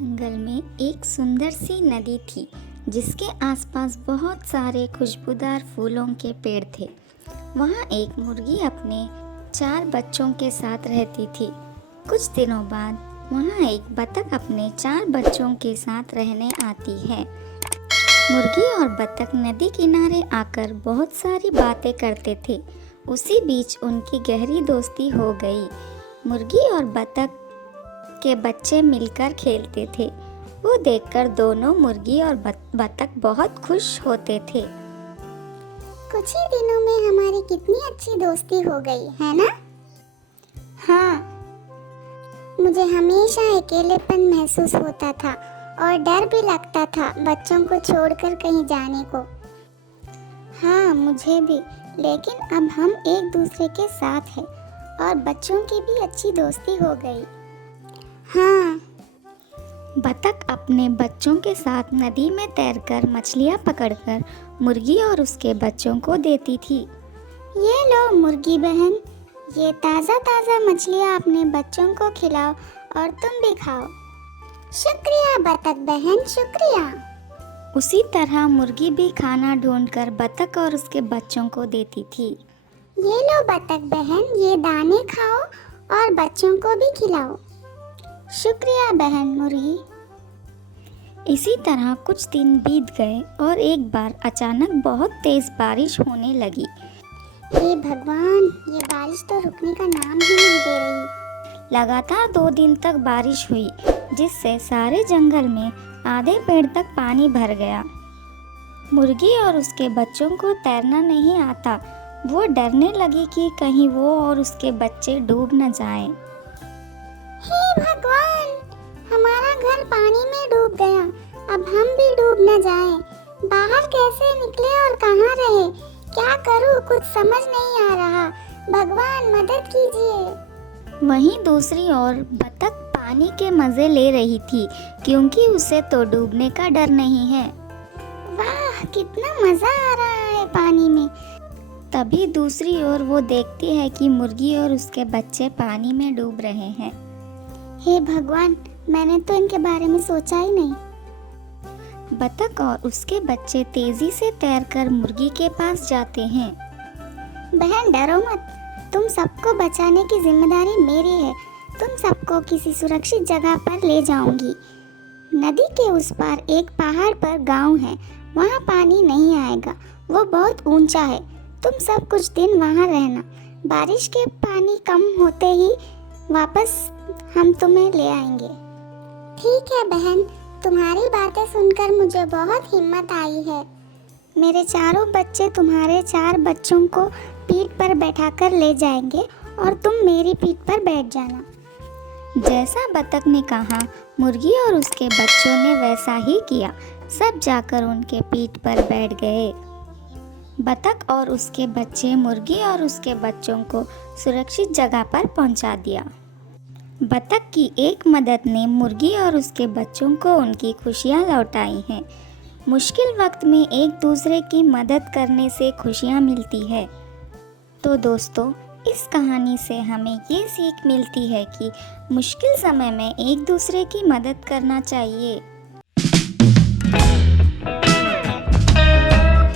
जंगल में एक सुंदर सी नदी थी जिसके आसपास बहुत सारे खुशबूदार फूलों के पेड़ थे। वहाँ एक मुर्गी अपने 4 बच्चों के साथ रहती थी। कुछ दिनों बाद वहाँ एक बतख अपने 4 बच्चों के साथ रहने आती है। मुर्गी और बतख नदी किनारे आकर बहुत सारी बातें करते थे। उसी बीच उनकी गहरी दोस्ती हो गई। मुर्गी और बतख के बच्चे मिलकर खेलते थे। वो देखकर दोनों मुर्गी और बतख बहुत खुश होते थे। कुछ ही दिनों में हमारी कितनी अच्छी दोस्ती हो गई है ना? हाँ, मुझे हमेशा अकेलेपन महसूस होता था और डर भी लगता था बच्चों को छोड़कर कहीं जाने को। हाँ, मुझे भी, लेकिन अब हम एक दूसरे के साथ हैं और बच्चों की भी अच्छी दोस्ती हो गई। हाँ, बतख अपने बच्चों के साथ नदी में तैरकर मछलियाँ पकड़कर मुर्गी और उसके बच्चों को देती थी। ये लो मुर्गी बहन, ये ताज़ा ताज़ा मछलियाँ अपने बच्चों को खिलाओ और तुम भी खाओ। शुक्रिया बतख बहन, शुक्रिया। उसी तरह मुर्गी भी खाना ढूंढकर बतख और उसके बच्चों को देती थी। ये लो बतख बहन, ये दाने खाओ और बच्चों को भी खिलाओ। शुक्रिया बहन मुर्गी। इसी तरह कुछ दिन बीत गए और एक बार अचानक बहुत तेज बारिश होने लगी। हे भगवान, ये बारिश तो रुकने का नाम ही नहीं दे रही। लगातार 2 दिन तक बारिश हुई, जिससे सारे जंगल में आधे पेड़ तक पानी भर गया। मुर्गी और उसके बच्चों को तैरना नहीं आता। वो डरने लगी कि कहीं वो और उसके बच्चे डूब न जाएं। हे भगवान, हमारा घर पानी में डूब गया। अब हम भी डूब न जाएं। बाहर कैसे निकले और कहाँ रहे? क्या करूँ, कुछ समझ नहीं आ रहा। भगवान मदद कीजिए। वहीं दूसरी ओर बतख पानी के मज़े ले रही थी, क्योंकि उसे तो डूबने का डर नहीं है। वाह, कितना मज़ा आ रहा है पानी में। तभी दूसरी ओर वो देखती है कि मुर्गी और उसके बच्चे पानी में डूब रहे हैं। हे भगवान, मैंने तो इनके बारे में सोचा ही नहीं। बतख और उसके बच्चे तेजी से तैरकर मुर्गी के पास जाते हैं। बहन डरो मत, तुम सबको बचाने की जिम्मेदारी मेरी है। तुम सबको किसी सुरक्षित जगह पर ले जाऊंगी। नदी के उस पार एक पहाड़ पर गांव है। वहाँ पानी नहीं आएगा, वो बहुत ऊंचा है। तुम सब कुछ दिन वहाँ रहना। बारिश के पानी कम होते ही वापस हम तुम्हें ले आएंगे। ठीक है बहन, तुम्हारी बातें सुनकर मुझे बहुत हिम्मत आई है। मेरे चारों बच्चे तुम्हारे 4 बच्चों को पीठ पर बैठाकर ले जाएंगे और तुम मेरी पीठ पर बैठ जाना। जैसा बतख ने कहा, मुर्गी और उसके बच्चों ने वैसा ही किया। सब जाकर उनके पीठ पर बैठ गए। बतख और उसके बच्चे मुर्गी और उसके बच्चों को सुरक्षित जगह पर पहुंचा दिया। बतख की एक मदद ने मुर्गी और उसके बच्चों को उनकी खुशियाँ लौटाई हैं। मुश्किल वक्त में एक दूसरे की मदद करने से खुशियाँ मिलती है। तो दोस्तों, इस कहानी से हमें ये सीख मिलती है कि मुश्किल समय में एक दूसरे की मदद करना चाहिए।